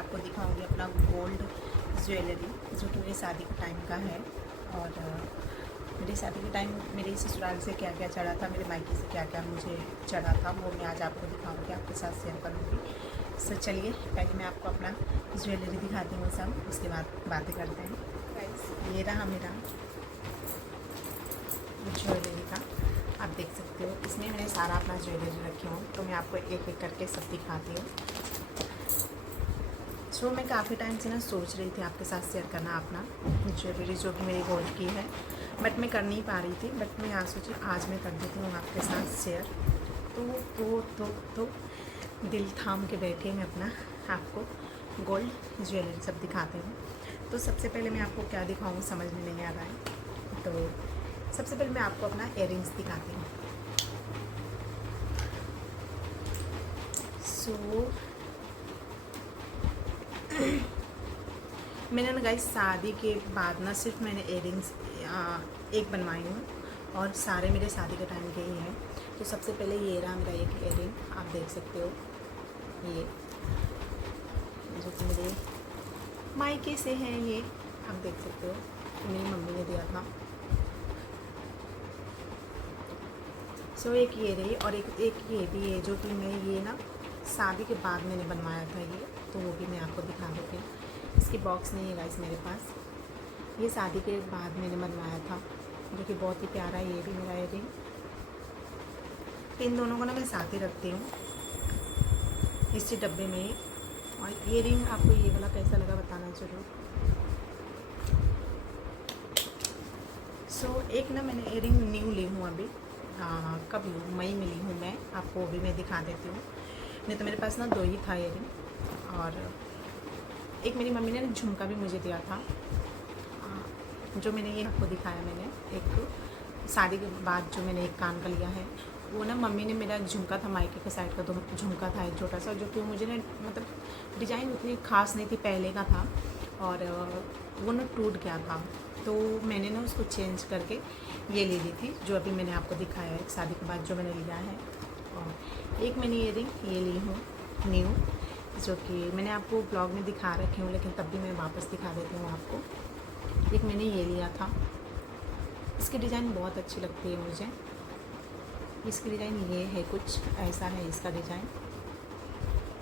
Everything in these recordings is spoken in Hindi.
आपको दिखाऊंगी अपना गोल्ड ज्वेलरी जो कि मेरी शादी के टाइम का है। और मेरी शादी के टाइम मेरे ससुराल से क्या क्या चढ़ा था, मेरे मायके से क्या क्या मुझे चढ़ा था, वो मैं आज आपको दिखाऊंगी, आपके साथ शेयर करूँगी। सो चलिए पहले मैं आपको अपना ज्वेलरी दिखाती हूँ सब, उसके बाद बातें करते हैं। गाइस ये रहा मेरा ज्वेलरी का, आप देख सकते हो। इसमें मैंने सारा अपना ज्वेलरी रखी हूँ, तो मैं आपको एक एक करके सब दिखाती हूँ। सो मैं काफ़ी टाइम से ना सोच रही थी आपके साथ शेयर करना अपना ज्वेलरी जो कि मेरी गोल्ड की है, बट मैं कर नहीं पा रही थी। बट मैं आज सोची आज मैं कर देती हूँ आपके साथ शेयर। तो दिल थाम के बैठे मैं अपना आपको गोल्ड ज्वेलरी सब दिखाते हूँ। तो सबसे पहले मैं आपको क्या दिखाऊँ समझ में नहीं आ रहा है, तो सबसे पहले मैं आपको अपना इयररिंग्स दिखाती हूँ। सो मैंने ना गाइस शादी के बाद ना सिर्फ मैंने इयररिंग्स एक बनवाई हूँ, और सारे मेरे शादी के टाइम के ही हैं। तो सबसे पहले ये रहा मेरा एक इयररिंग, आप देख सकते हो, ये जो कि मेरे मायके से है, ये आप देख सकते हो, मेरी मम्मी ने दिया था। सो एक ये रही, और एक ये भी है जो कि मैं ये ना शादी के बाद मैंने बनवाया था ये, तो वो भी मैं आपको दिखा देती हूँ। इसकी बॉक्स नहीं है गाइस मेरे पास, ये शादी के बाद मैंने बनवाया था, जो कि बहुत ही प्यारा है। ये भी मेरा इयररिंग, इन दोनों को ना मैं साथ ही रखती हूँ इसी डब्बे में ही। और इयररिंग आपको ये वाला कैसा लगा बताना ज़रूर। सो एक ना मैंने इयररिंग न्यू ली हूँ अभी, कब लूँ, मई में ली हूँ मैं, आपको भी मैं दिखा देती हूँ। नहीं तो मेरे पास ना दो ही था इयररिंग, और एक मेरी मम्मी ने झुमका भी मुझे दिया था, जो मैंने ये आपको दिखाया। मैंने एक शादी के बाद जो मैंने एक कान का लिया है, वो ना मम्मी ने मेरा झुमका था, मायके के साइड का तो झुमका था एक छोटा सा, जो कि मुझे ना मतलब डिज़ाइन उतनी खास नहीं थी, पहले का था, और वो ना टूट गया था। तो मैंने ना उसको चेंज करके ये ले ली थी, जो अभी मैंने आपको दिखाया है शादी के बाद जो मैंने लिया है। और एक मैंने इयररिंग ये ली हूँ न्यू, जो कि मैंने आपको ब्लॉग में दिखा रखी हूँ, लेकिन तब भी मैं वापस दिखा देती हूँ आपको। एक मैंने ये लिया था, इसकी डिज़ाइन बहुत अच्छी लगती है मुझे। इसकी डिज़ाइन ये है, कुछ ऐसा है इसका डिज़ाइन।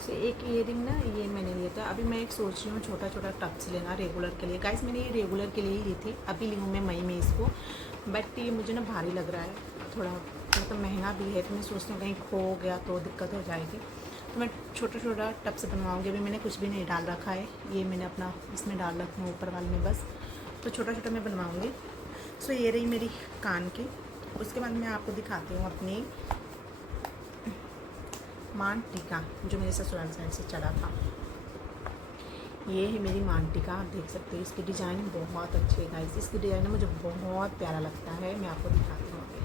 तो एक इयररिंग ना ये मैंने लिया था। अभी मैं एक सोच रही हूँ छोटा छोटा टप्स लेना रेगुलर के लिए। गाइस मैंने ये रेगुलर के लिए ही ली थी, अभी ली हूँ मैं मई में इसको, बट ये मुझे ना भारी लग रहा है थोड़ा, मतलब महंगा भी है, तो मैं सोचती हूँ कहीं खो गया तो दिक्कत हो जाएगी। तो मैं छोटा छोटा टप्स बनवाऊँगी। अभी मैंने कुछ भी नहीं डाल रखा है, ये मैंने अपना इसमें डाल रखा हूँ ऊपर वाले में बस, तो छोटा छोटा मैं बनवाऊँगी। सो ये रही मेरी कान की। उसके बाद मैं आपको दिखाती हूँ अपनी मान टीका, जो मेरे ससुराल साइड से चढ़ा था। ये है मेरी मान टीका, आप देख सकते हो। इसकी डिज़ाइन बहुत अच्छी है गाइस, इसकी डिज़ाइन मुझे बहुत प्यारा लगता है, मैं आपको दिखाती हूँ अभी।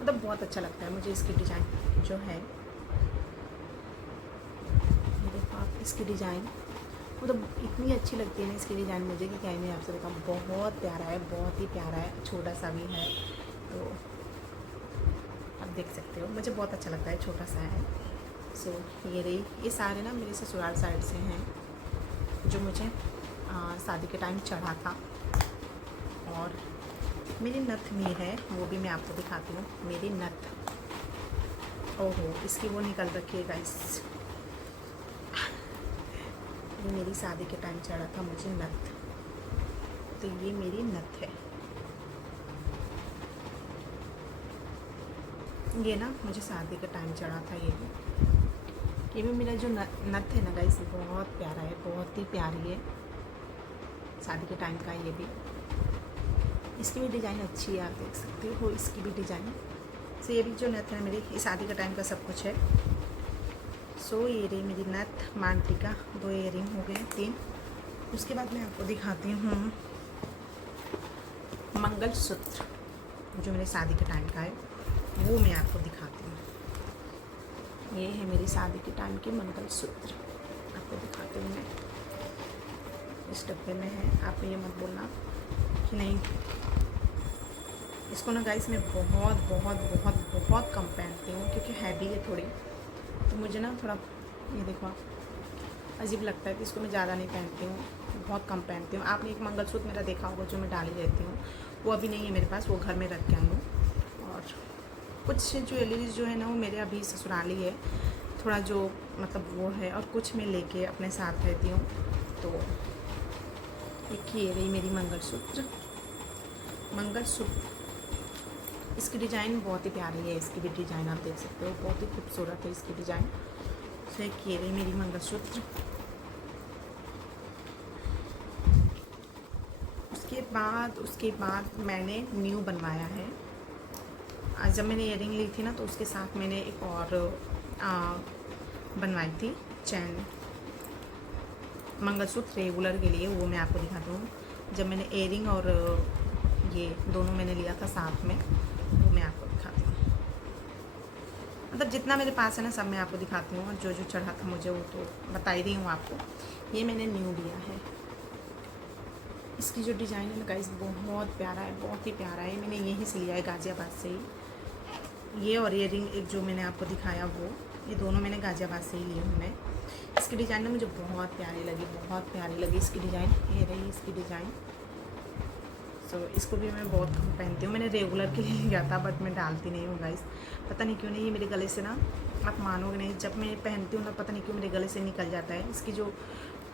मतलब बहुत अच्छा लगता है मुझे इसकी डिज़ाइन जो है, ये देखो आप इसकी डिज़ाइन, मतलब इतनी अच्छी लगती है ना इसकी डिज़ाइन मुझे कि क्या मैं आपसे बताऊँ। बहुत प्यारा है, बहुत ही प्यारा है, छोटा सा भी है, तो आप देख सकते हो, मुझे बहुत अच्छा लगता है, छोटा सा है। सो ये रही, ये सारे ना मेरे ससुराल साइड से हैं, जो मुझे शादी के टाइम चढ़ा था। और मेरी नथ भी है, वो भी मैं आपको दिखाती हूँ। मेरी नथ, ओहो इसकी वो निकल रखी है गाइस, ये मेरी शादी के टाइम चढ़ा था मुझे नथ, तो ये मेरी नथ है। ये ना मुझे शादी का टाइम चढ़ा था, ये भी मेरा जो नथ है ना गाइस, बहुत प्यारा है, बहुत ही प्यारी है, शादी के टाइम का। ये भी, इसकी भी डिज़ाइन अच्छी है, आप देख सकते हो इसकी भी डिज़ाइन। सो ये भी जो नथ है मेरी, ये शादी का टाइम का सब कुछ है। सो ये रही मेरी नथ, मान टीका, 2 इयररिंग हो गए, 3। उसके बाद मैं आपको दिखाती हूँ मंगलसूत्र, जो मेरे शादी के टाइम का है, वो मैं आपको दिखाती हूँ। ये है मेरी शादी के टाइम के मंगलसूत्र, आपको दिखाती हूँ मैं। इस डब्बे में है, आप ये मत बोलना कि नहीं। इसको ना गाइस मैं बहुत बहुत बहुत बहुत कम पहनती हूँ, क्योंकि हैवी है थोड़ी, तो मुझे ना थोड़ा, ये देखो आप, अजीब लगता है, तो इसको मैं ज़्यादा नहीं पहनती हूँ, बहुत कम पहनती हूँ। आपने एक मंगलसूत्र मेरा देखा होगा जो मैं डाली रहती हूँ, वो अभी नहीं है मेरे पास, वो घर में रख के आई हूँ। और कुछ ज्वेलरीज जो है ना वो मेरे अभी ससुराली है, थोड़ा जो मतलब वो है, और कुछ मैं लेके अपने साथ रहती हूँ। तो एक ये रही मेरी मंगलसूत्र। इसकी डिज़ाइन बहुत ही प्यारी है, इसकी भी डिज़ाइन आप देख सकते हो, बहुत ही खूबसूरत है इसकी डिज़ाइन। तो एक ये रही मेरी मंगलसूत्र। उसके बाद मैंने न्यू बनवाया है। आज जब मैंने इयरिंग ली थी ना, तो उसके साथ मैंने एक और बनवाई थी चैन, मंगलसूत्र रेगुलर के लिए, वो मैं आपको दिखाती हूँ। जब मैंने इयरिंग और ये दोनों मैंने लिया था साथ में, वो मैं आपको दिखाती हूँ। मतलब जितना मेरे पास है ना सब मैं आपको दिखाती हूँ, और जो जो चढ़ा था मुझे वो तो बता ही रही हूँ आपको। ये मैंने न्यू लिया है। इसकी जो डिज़ाइन है ना गाइस बहुत प्यारा है, बहुत ही प्यारा है। मैंने यहीं से लिया है, गाज़ियाबाद से ही। ये और इयरिंग एक जो मैंने आपको दिखाया वो, ये दोनों मैंने गाज़ियाबाद से ही ली हूँ मैं। इसकी डिज़ाइन ना मुझे बहुत प्यारी लगी, बहुत प्यारी लगी इसकी डिज़ाइन। ये रही इसकी डिज़ाइन। सो इसको भी मैं बहुत कम पहनती हूँ, मैंने रेगुलर के लिए लिया था, बट मैं डालती नहीं हूँ गाइस, पता नहीं क्यों नहीं। ये मेरे गले से ना, आप मानोगे नहीं, जब मैं पहनती हूँ ना पता नहीं क्यों मेरे गले से निकल जाता है। इसकी जो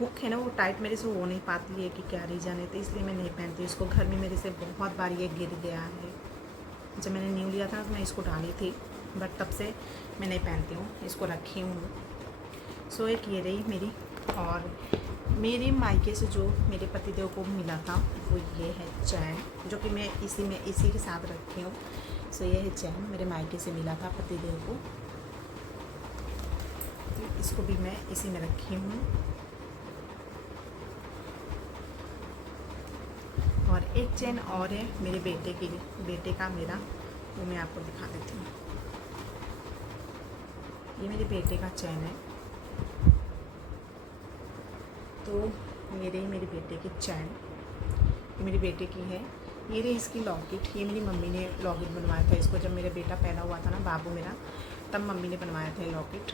हुक है ना वो टाइट मेरे से हो नहीं पाती है, कि क्या रीज़न है, तो इसलिए मैं नहीं पहनती इसको। घर में मेरे से बहुत बार ये गिर गया है। जब मैंने न्यू लिया था तो मैं इसको डाली थी, बट तब से मैं नहीं पहनती हूँ, इसको रखी हूँ। सो एक ये रही मेरी। और मेरे मायके से जो मेरे पतिदेव को मिला था वो ये है चैन, जो कि मैं इसी के साथ रखी हूँ। सो ये है चैन, मेरे मायके से मिला था पतिदेव को, तो इसको भी मैं इसी में रखी हूँ। और एक चैन और है मेरे बेटे का मेरा, वो मैं आपको दिखा देती हूँ। ये मेरे बेटे का चैन है, तो ये रही मेरे बेटे की चैन, ये मेरे बेटे की है। ये रही इसकी लॉकेट, ये मेरी मम्मी ने लॉकेट बनवाया था इसको, जब मेरा बेटा पैदा हुआ था ना, बाबू मेरा, तब मम्मी ने बनवाया था ये लॉकेट।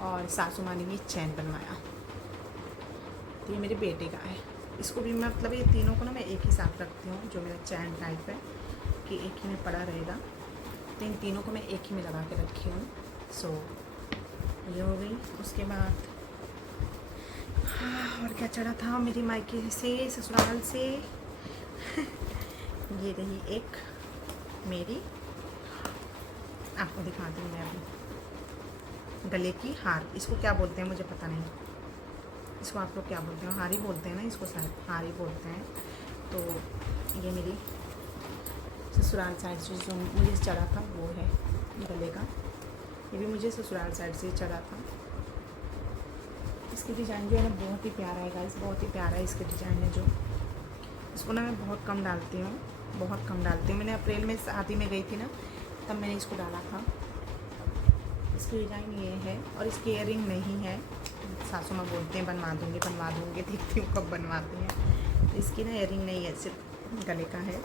और सासू माँ ने ये चैन बनवाया। तो ये मेरे बेटे का है। इसको भी मैं मतलब ये तीनों को ना मैं एक ही साथ रखती हूँ, जो मेरा चैन टाइप है कि एक ही में पड़ा रहेगा, तो इन तीनों को मैं एक ही में लगा के रखी हूँ। सो ये हो गई। उसके बाद और क्या चढ़ा था मेरी मायके से, ससुराल से ये रही एक मेरी, आपको दिखाती हूँ मैं अभी। गले की हार, इसको क्या बोलते हैं मुझे पता नहीं, इसको आप लोग क्या बोलते हैं? हार ही बोलते हैं ना इसको, शायद हार ही बोलते हैं। तो ये मेरी ससुराल साइड से जो मुझे चढ़ा था वो है गले का, ये भी मुझे ससुराल साइड से चढ़ा था। इसकी डिज़ाइन जो है ना बहुत ही प्यारा है गाइस, बहुत ही प्यारा है इसकी डिज़ाइन है जो। इसको ना मैं बहुत कम डालती हूँ, बहुत कम डालती हूँ। मैंने अप्रैल में शादी में गई थी ना, तब मैंने इसको डाला था। इसकी डिज़ाइन ये है, और इसकी इयरिंग नहीं है। सासू माँ बोलते हैं बनवा दूँगी, देखती हूँ कब बनवाती हैं। तो इसकी ना इयरिंग नहीं है, सिर्फ गले का है।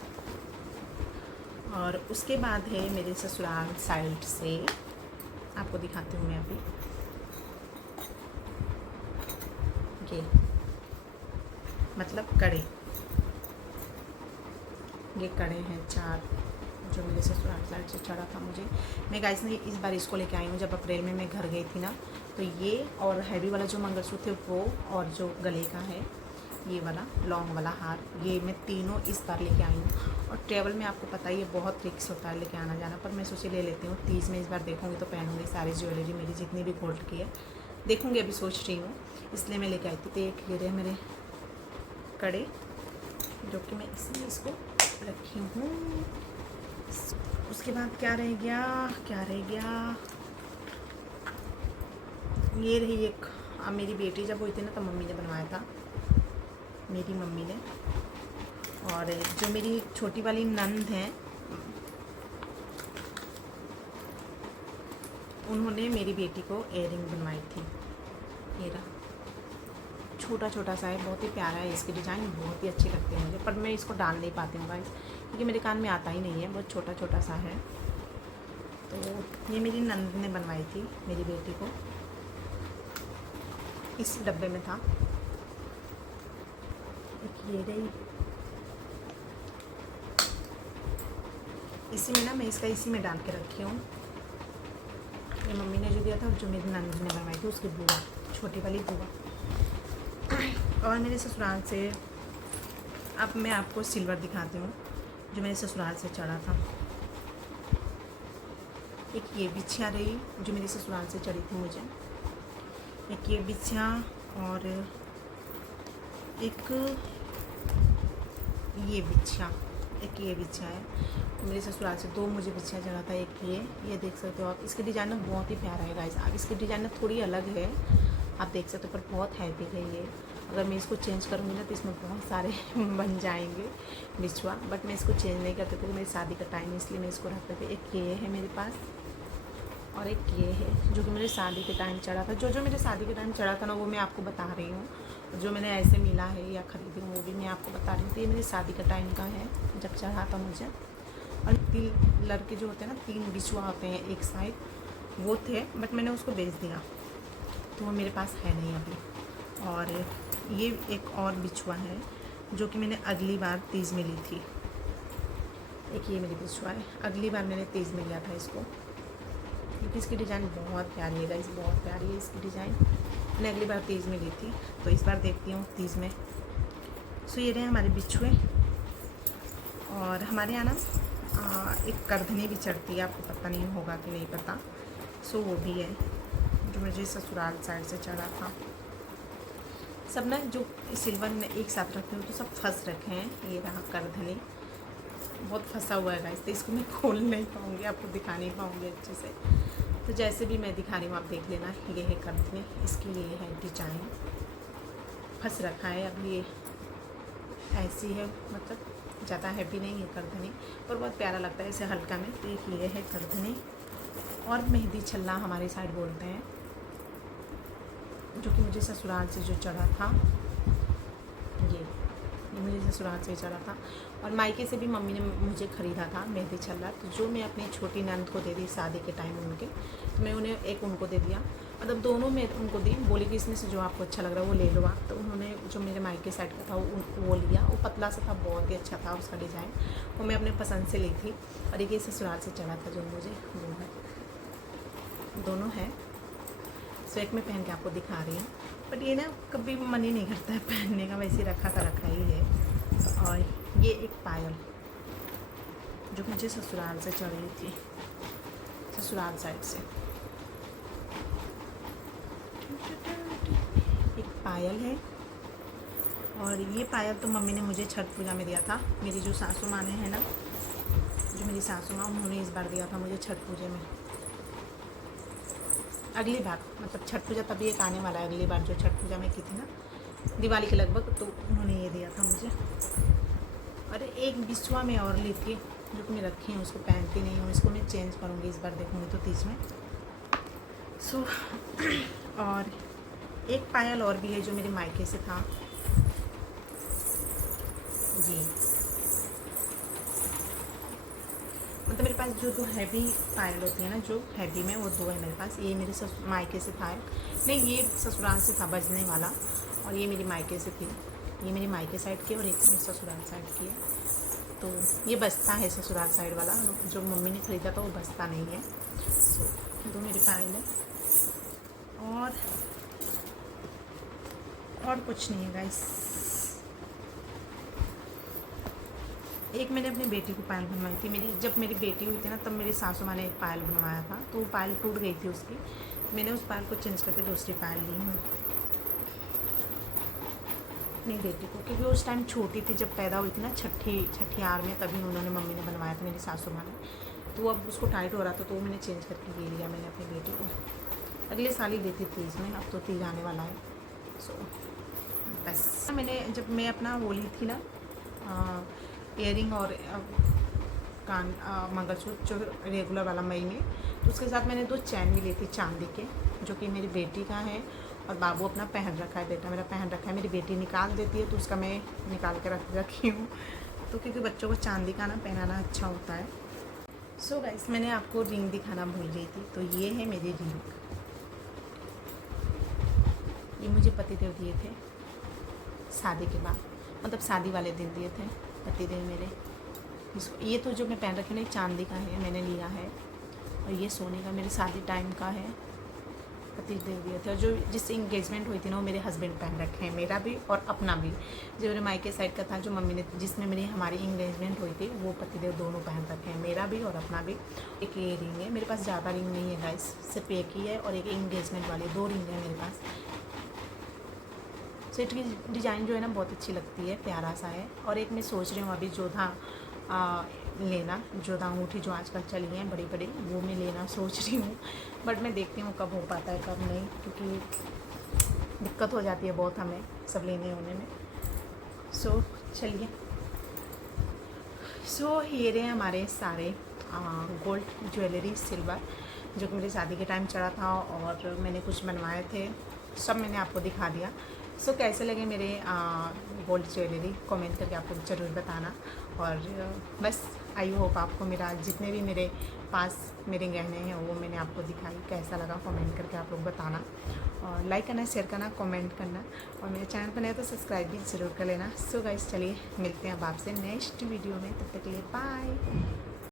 और उसके बाद है मेरे ससुराल साइड से, आपको दिखाती हूँ मैं अभी। ये मतलब कड़े, ये कड़े हैं 4, जो मेरे ससुराल साइड से चढ़ा था मुझे। मैं गाइस ने इस बार इसको लेके आई हूँ, जब अप्रैल में मैं घर गई थी ना, तो ये और हैवी वाला जो मंगलसूत्र है वो, और जो गले का है ये वाला लॉन्ग वाला हार, ये मैं तीनों इस बार लेके आई हूँ। और ट्रैवल में आपको पता ही है बहुत रिक्स होता है लेके आना जाना, पर मैं सोचे ले लेती हूँ। 30 में इस बार देखूँगी तो पहनूँगी सारी ज्वेलरी मेरी जितनी भी गोल्ड की है, देखूँगी, अभी सोच रही हूँ, इसलिए मैं लेके आई थी। तो एक ये रहे मेरे कड़े, जो कि मैं इसलिए इसको रखी हूँ। उसके बाद क्या रह गया, ये रही एक, मेरी बेटी जब हुई थी ना तब मम्मी ने बनवाया था, मेरी मम्मी ने। और जो मेरी छोटी वाली नंद हैं, उन्होंने मेरी बेटी को इयरिंग बनवाई थी। ये रहा, छोटा छोटा सा है, बहुत ही प्यारा है, इसकी डिज़ाइन बहुत ही अच्छी लगती है मुझे, पर मैं इसको डाल नहीं पाती हूँ गाइस, क्योंकि मेरे कान में आता ही नहीं है, बहुत छोटा छोटा सा है। तो ये मेरी नंद ने बनवाई थी मेरी बेटी को। इस डब्बे में था। एक ये रही, इसी में ना मैं इसका इसी में डाल के रखी हूँ। ये मम्मी ने जो दिया था और जो मेरी नानी जी ने बनवाई थी उसकी बुआ, छोटी वाली बुआ। और मेरे ससुराल से अब मैं आपको सिल्वर दिखाती हूँ जो मेरे ससुराल से चढ़ा था। एक ये बिछिया रही जो मेरे ससुराल से चढ़ी थी मुझे, एक ये बिछिया, और एक ये बिछिया, एक ये बिछिया है मेरे ससुराल से। 2 मुझे बिछिया चढ़ा था। एक ये देख सकते हो आप, इसके डिज़ाइन ना बहुत ही प्यारा है गाइस। आप इसकी डिज़ाइन ना थोड़ी अलग है, आप देख सकते हो, पर बहुत हैवी है ये। अगर मैं इसको चेंज करूँगी ना तो इसमें बहुत सारे बन जाएंगे बिछुआ, बट मैं इसको चेंज नहीं करती थी, मेरी शादी का टाइम, इसलिए मैं इसको रखते थे। एक ये है मेरे पास, और एक ये है जो कि मेरे शादी के टाइम चढ़ा था। जो मेरे शादी के टाइम चढ़ा था ना वो मैं आपको बता रही हूँ, जो मैंने ऐसे मिला है या ख़रीदी हूँ वो भी मैं आपको बता रही हूँ। तो ये मेरी शादी का टाइम का है जब चढ़ा था मुझे। और 3 लड़के जो होते हैं ना, 3 बिछुआ होते हैं एक साइड, वो थे, बट मैंने उसको बेच दिया तो वो मेरे पास है नहीं अभी। और ये एक और बिछुआ है जो कि मैंने अगली बार तीज में ली थी। एक ये मेरी बिछुआ है, अगली बार मैंने तीज में लिया था इसको, क्योंकि इसकी डिज़ाइन बहुत प्यारी है गाइस, बहुत प्यारी है इसकी डिज़ाइन। मैंने अगली बार तीज में ली थी तो इस बार देखती हूँ तीज में। सो ये रहे हमारे बिछुए। और हमारे यहाँ ना एक करधनी भी चढ़ती है, आपको पता नहीं होगा कि नहीं पता। सो वो भी है जो मुझे ससुराल साइड से चढ़ा था। सब ना जो सिल्वर में एक साथ रखे हुए तो सब फंस रखे हैं। ये रहा करधनी, बहुत फंसा हुआ है गाइस, तो इसको मैं खोल नहीं पाऊँगी, आपको दिखा नहीं पाऊँगी अच्छे से। तो जैसे भी मैं दिखा रही हूँ आप देख लेना। ये है करधनी, इसकी ये है डिजाइन, फंस रखा है। अब ये ऐसी है, मतलब ज़्यादा हैवी नहीं है करधनी, पर बहुत प्यारा लगता है इसे हल्का में। तो एक ये है करधनी। और मेहंदी छल्ला हमारे साइड बोलते हैं, जो कि मुझे ससुराल से जो चढ़ा था, ये मुझे ससुराल से चढ़ा था। और मायके से भी मम्मी ने मुझे ख़रीदा था मेहंदी छल्ला, तो जो मैं अपनी छोटी नंद को दे दी शादी के टाइम उनके, तो मैं उन्हें एक उनको दे दिया, मतलब दोनों में उनको दी। बोली कि इसमें से जो आपको अच्छा लग रहा है वो ले लो आप। तो उन्होंने जो मेरे मायके साइड का था वो लिया। वो पतला सा था, बहुत ही अच्छा था उसका डिज़ाइन, वो मैं अपने पसंद से ली थी। और एक ये ससुराल से चढ़ा था जो मुझे, वो है, दोनों है। सो एक मैं पहन के आपको दिखा रही हूँ, बट ये ना कभी मन ही नहीं करता है पहनने का, वैसे रखा का रखा ही है। और ये एक पायल जो मुझे ससुराल से चढ़ी थी, ससुराल साइड से। एक पायल है, और ये पायल तो मम्मी ने मुझे छठ पूजा में दिया था। मेरी जो सासू माँ है ना, जो मेरी सासू माँ, उन्होंने इस बार दिया था मुझे छठ पूजा में। अगली बार, मतलब छठ पूजा तभी एक आने वाला है, अगली बार जो छठ पूजा में की थी ना, दिवाली के लगभग, तो उन्होंने ये दिया था मुझे। और एक बिछुआ में और ली थी जो कि मैं रखी हूँ, उसको पहनती नहीं हूँ, इसको मैं चेंज करूँगी इस बार, देखूँगी तो तीज में। सो और एक पायल और भी है जो मेरे मायके से था, ये मतलब मेरे पास जो 2 हैवी पायल होती है ना, जो हैवी में, वो 2 है मेरे पास। ये मेरे मायके से था, नहीं ये ससुराल से था बजने वाला, और ये मेरी मायके से थी। ये मेरी मायके साइड की और एक मेरी ससुराल साइड की है। तो ये बस्ता है ससुराल साइड वाला, जो मम्मी ने ख़रीदा था वो बस्ता नहीं है। सो 2 मेरी पायल है, और कुछ नहीं है गाइस। एक मैंने अपनी बेटी को पायल बनवाई थी, जब मेरी बेटी हुई थी ना, तब मेरी सासू माँ ने एक पायल बनवाया था, तो वो पायल टूट गई थी उसकी। मैंने उस पायल को चेंज करके दूसरी पायल ली हूँ अपनी बेटी को, क्योंकि उस टाइम छोटी थी जब पैदा हुई थी ना, छठी आर में, तभी उन्होंने, मम्मी ने बनवाया था मेरी सासू माँ ने। तो अब उसको टाइट हो रहा था, तो मैंने चेंज करके ये लिया मैंने अपनी बेटी को। अगले साल ही देती तीज में, अब तो तीज आने वाला है। सो बस मैंने, जब मैं अपना वो ली थी ना इयरिंग और कान मंगलसूत्र जो रेगुलर वाला मई में, तो उसके साथ मैंने 2 चैन भी ली थी चांदी के, जो कि मेरी बेटी का है और बाबू अपना पहन रखा है, बेटा मेरा पहन रखा है। मेरी बेटी निकाल देती है तो उसका मैं निकाल के रखी हूँ, तो क्योंकि बच्चों को चांदी का ना पहनाना अच्छा होता है। सो गाइस, मैंने आपको रिंग दिखाना भूल गई थी, तो ये है मेरी रिंग। ये मुझे पतिदेव दिए थे शादी के बाद, मतलब शादी वाले दिन दिए थे पतिदेव मेरे। इसको ये तो जो मैं पहन रखी हूँ चांदी का है, मैंने लिया है, और ये सोने का मेरे शादी टाइम का है, पतिदेव दिए थे। और जो जिससे इंगेजमेंट हुई थी ना वो मेरे हस्बैंड पहन रखे हैं, मेरा भी और अपना भी। जो मेरे मायके साइड का था, जो मम्मी ने जिसमें मेरी हमारी इंगेजमेंट हुई थी, वो पतिदेव दोनों पहन रखे हैं, मेरा भी और अपना भी। एक ये रिंग है मेरे पास, ज़्यादा रिंग नहीं है गाइस, सिर्फ एक ही है, और एक इंगेजमेंट वाली 2 रिंग है मेरे पास। सेट की डिज़ाइन जो है ना बहुत अच्छी लगती है, प्यारा सा है। और एक मैं सोच रही हूँ अभी जोधा लेना, जोधा अंगूठी जो आजकल चली हैं बड़ी बड़ी, वो मैं लेना सोच रही हूँ, बट मैं देखती हूँ कब हो पाता है कब नहीं, क्योंकि दिक्कत हो जाती है बहुत हमें सब लेने होने में। सो चलिए, सो ये रहे हमारे सारे गोल्ड ज्वेलरी, सिल्वर, जो कि मेरी शादी के टाइम चढ़ा था, और मैंने कुछ बनवाए थे, सब मैंने आपको दिखा दिया। सो कैसे लगे मेरे गोल्ड ज्वेलरी, कमेंट करके आप लोग ज़रूर बताना। और बस आई होप आपको मेरा जितने भी मेरे पास मेरे गहने हैं वो मैंने आपको दिखाई, कैसा लगा कमेंट करके आप लोग बताना। और लाइक करना, शेयर करना, कमेंट करना, और मेरे चैनल पर नए तो सब्सक्राइब भी ज़रूर कर लेना। सो गाइस चलिए मिलते हैं अब आपसे नेक्स्ट वीडियो में, तब तक के लिए बाय।